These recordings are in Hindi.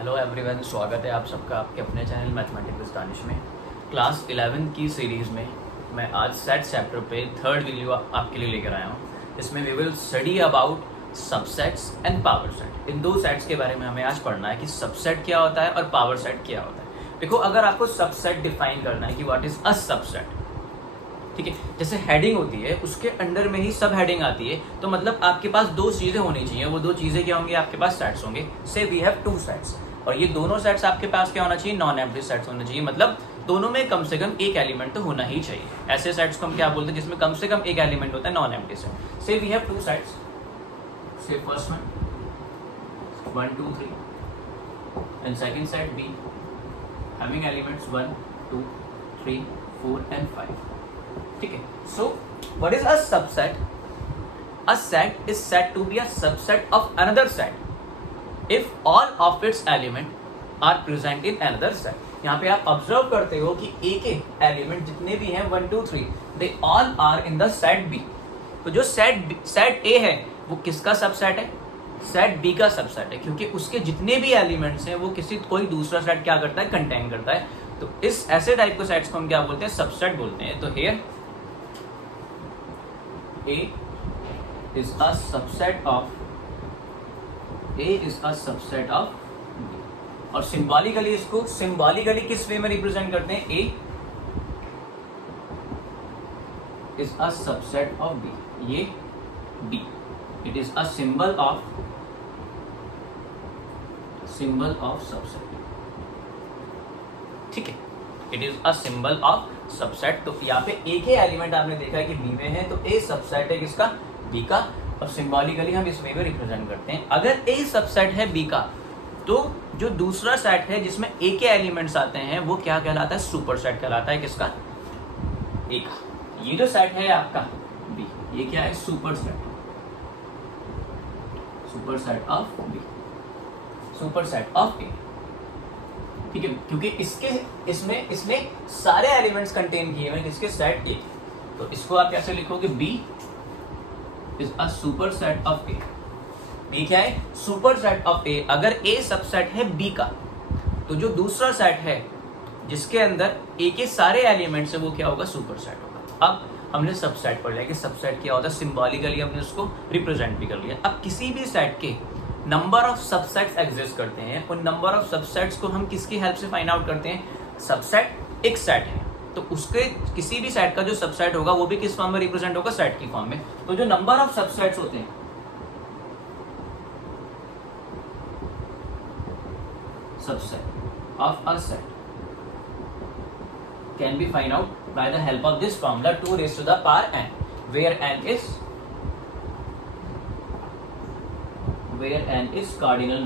हेलो एवरीवन, स्वागत है आप सबका आपके अपने चैनल मैथमेटिक्स विद दानिश में। क्लास 11 की सीरीज़ में मैं आज सेट चैप्टर पे थर्ड वीडियो आपके लिए लेकर आया हूँ। इसमें we will study about subsets and power set. इन दो सेट्स के बारे में हमें आज पढ़ना है कि सबसेट क्या होता है और पावर सेट क्या होता है। देखो, अगर आपको सबसेट डिफाइन करना है कि व्हाट इज अ सबसेट, ठीक है, जैसे हेडिंग होती है उसके अंडर में ही सब हेडिंग आती है, तो मतलब आपके पास दो चीजें होनी चाहिए। वो दो चीजें क्या होंगी? आपके पास सेट्स होंगे। से वी हैव टू सेट्स, और ये दोनों सेट्स आपके पास क्या होना चाहिए? नॉन एम्प्टी सेट्स होना चाहिए। मतलब दोनों में कम से कम एक एलिमेंट तो होना ही चाहिए। ऐसे सेट्स को हम क्या बोलते हैं जिसमें कम से कम एक एलिमेंट होता है, non empty set. So we have two sets, so first one 1 2 3 and second set B having elements 1 2 3 4 and 5। ठीक है, so what is a subset? A set is said to be a subset of another set if all of its element are present in another set. यहाँ पे आप ऑब्जर्व करते हो कि ए के एलिमेंट जितने भी हैं 1 2 3 they all are in the set B. तो जो सेट ए है वो किसका सबसेट है? सेट बी का सबसेट है, क्योंकि उसके जितने भी एलिमेंट्स हैं वो कोई दूसरा सेट क्या करता है? कंटेन करता है। तो इस ऐसे टाइप के सेट्स को हम क्या बोलते हैं? सबसेट बोलते हैं। तो here A is a subset of B, और सिंबॉलिकली इसको किस वे में रिप्रेजेंट करते हैं? A is a subset of B, ये B, it is a symbol of subset। ठीक है, it is a symbol of subset. तो यहाँ पे एक ही एलिमेंट आपने देखा है कि बी में है, तो ए सबसेट है किसका? बी का, और सिंबॉलिकली हम इस वे में रिप्रेजेंट करते हैं। अगर ए सबसेट है बी का, तो जो दूसरा सेट है जिसमें ए के एलिमेंट्स आते हैं वो क्या कहलाता है? सुपर सेट कहलाता है। किसका? ए का। ये जो सेट है आपका बी, ये क्या है? Super set of B, super set of A. ठीक है, क्योंकि इसमें सारे एलिमेंट्स कंटेन किए हुए किसके? Set A. तो इसको आप कैसे लिखोगे? B is a super set of A. B क्या है? Super set of A. अगर ए सबसेट है बी का, तो जो दूसरा सेट है जिसके अंदर ए के सारे एलिमेंट्स है वो क्या होगा? सुपर सेट होगा। अब हमने सबसेट पढ़ लिया कि सबसेट क्या होता है। सिंबॉलिकली हमने उसको रिप्रेजेंट भी कर लिया। अब किसी भी सेट के नंबर ऑफ सबसेट्स एग्जिस्ट करते हैं, उन नंबर ऑफ सबसेट्स को हम किसकी हेल्प से फाइंड आउट करते हैं? सबसेट एक सेट है, तो उसके किसी भी सेट का जो सबसेट होगा वो भी किस फॉर्म में रिप्रेजेंट होगा? सेट की फॉर्म में। तो जो नंबर ऑफ सबसेट्स होते हैं, subset of a set can be find out by the help of this formula 2 raised to the power n, where n is cardinal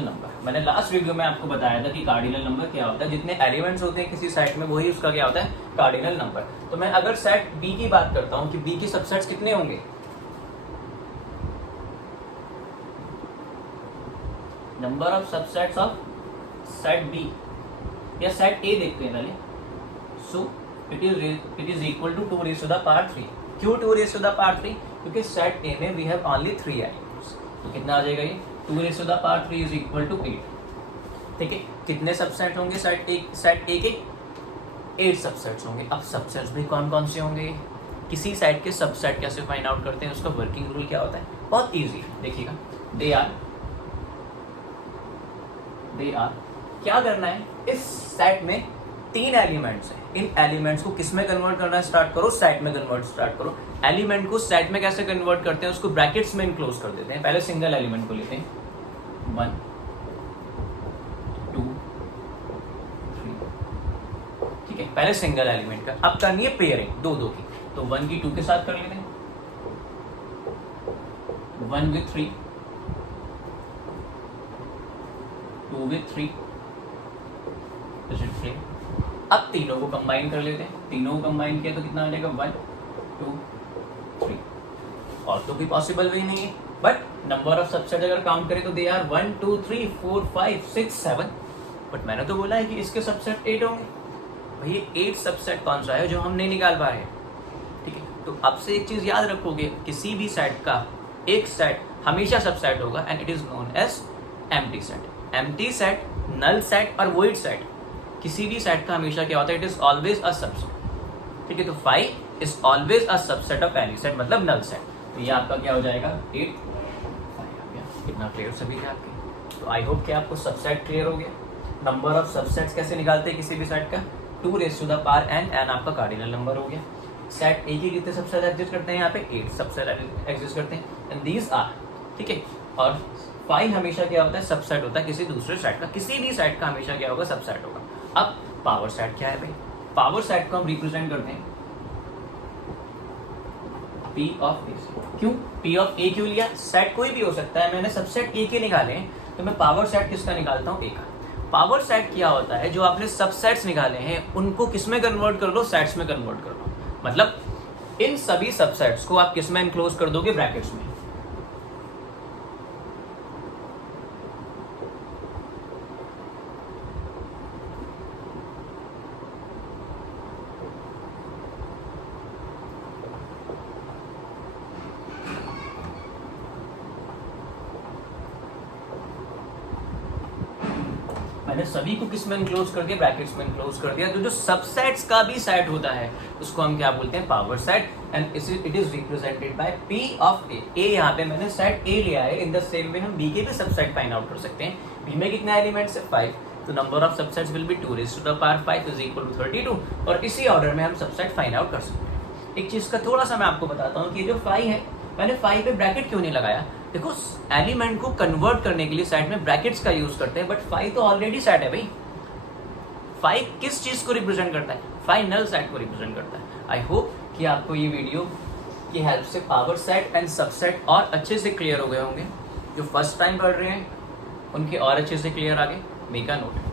number, मैंने लास्ट वीडियो में आपको बताया था कि कार्डिनल नंबर क्या होता है। जितने एलिमेंट्स होते हैं किसी सेट में वही उसका क्या होता है? Cardinal number. तो मैं अगर सेट बी की बात करता हूं कि बी के सबसेट्स कितने होंगे? Number of subsets of set B या सेट ए देखते हैं पहले। So it is equal to 2 raised to the power 3। क्यों 2 raised to the power 3? क्योंकि सेट ए में वी हैव ओनली 3 एलिमेंट्स। तो कितना आ जाएगा ये? 2 raised to the power 3 is equal to 8। ठीक है, कितने सबसेट होंगे सेट ए के? 8 सबसेट्स होंगे। अब सबसेट्स भी कौन कौन से होंगे? किसी सेट के सबसेट कैसे फाइंड आउट करते हैं? उसका वर्किंग रूल क्या होता है? बहुत ईजी, देखिएगा। दे आर क्या करना है? इस सेट में 3 एलिमेंट्स हैं। इन एलिमेंट्स को किस में कन्वर्ट करना स्टार्ट करो? सेट में कन्वर्ट स्टार्ट करो। एलिमेंट को सेट में कैसे कन्वर्ट करते हैं? उसको ब्रैकेट्स में इनक्लोज कर देते हैं। पहले सिंगल एलिमेंट को लेते हैं, 1 2 3। ठीक है, पहले सिंगल एलिमेंट का। अब करनी है पेयरिंग 2 2 की। तो 1 की 2 के साथ कर लेते हैं, 1 with 3, 2 with 3, is it 3? अब तीनों को कंबाइन कर लेते हैं। तीनों को कंबाइन किया तो कितना आ जाएगा? 1 2 3। और तो कोई पॉसिबल वे नहीं है, बट नंबर ऑफ सबसेट अगर काउंट करें तो दे आर 1 2 3 4 5 6 7। बट मैंने तो बोला है कि इसके सबसेट 8 होंगे। भाई 8 सबसेट कौन सा है जो हम नहीं निकाल पा रहे? ठीक है, तो अब से एक चीज याद रखोगे, किसी भी सेट का एक सेट हमेशा सबसेट होगा and it is known as empty set. Empty set, null set और वॉइड सेट, किसी भी सेट का हमेशा क्या होता है, it is always a subset. ठीक है, तो five is always a subset of any set, मतलब नल सेट। तो ये आपका क्या हो जाएगा 8 5। कितना क्लियर सभी है आपके। तो आई होप कि आपको सबसेट क्लियर हो गया। नंबर ऑफ सबसेट्स कैसे निकालते हैं किसी भी सेट का, 2n, n आपका कार्डिनल नंबर हो गया। सेट ए के कितने सबसेट एग्जिस्ट करते हैं, यहाँ पे 8 सबसेट एग्जिस्ट करते हैं एंड दीज आर, ठीक है। और 5 हमेशा क्या होता है, सबसेट होता है किसी दूसरे सेट का, किसी भी सेट का हमेशा क्या होगा, सबसेट होगा। अब पावर सेट क्या है भाई, पावर सेट को हम रिप्रेजेंट करते हैं P ऑफ ए। क्यों P ऑफ ए क्यों लिया, सेट कोई भी हो सकता है, मैंने सबसेट ए के निकाले हैं तो मैं पावर सेट किसका निकालता हूँ, ए का। पावर सेट क्या होता है, जो आपने सबसेट्स निकाले हैं उनको किस में कन्वर्ट कर लो, सेट्स में कन्वर्ट कर लो। मतलब इन सभी सबसेट्स को आप किस में एनक्लोज कर दोगे, ब्रैकेट्स में। मैंने सभी को किस में एनक्लोज कर दिया, ब्रैकेट्स में एनक्लोज कर दिया। तो जो सबसेट्स का भी सेट होता है उसको हम क्या बोलते हैं, power set, and it is represented by P of A. A यहाँ पे मैंने सेट ए लिया है, इन द सेम वे हम B के भी सबसेट फाइंड आउट कर सकते हैं। B में कितना एलिमेंट्स है, 5, तो number of subsets will be 2⁵ is equal to 32, और इसी ऑर्डर में हम सबसेट फाइंड आउट कर सकते हैं। एक चीज का थोड़ा सा मैं आपको बताता हूँ कि जो 5 है, मैंने 5 पे ब्रैकेट क्यों नहीं लगाया। देखो एलिमेंट को कन्वर्ट करने के लिए सेट में ब्रैकेट्स का यूज करते हैं, बट 5 तो ऑलरेडी सेट है भाई। 5 किस चीज को रिप्रेजेंट करता है, 5 नल सेट को रिप्रेजेंट करता है। आई होप कि आपको ये वीडियो की हेल्प से पावर सेट एंड सबसेट और अच्छे से क्लियर हो गए होंगे। जो फर्स्ट टाइम पढ़ रहे हैं उनके और अच्छे से क्लियर आगे। Make a note.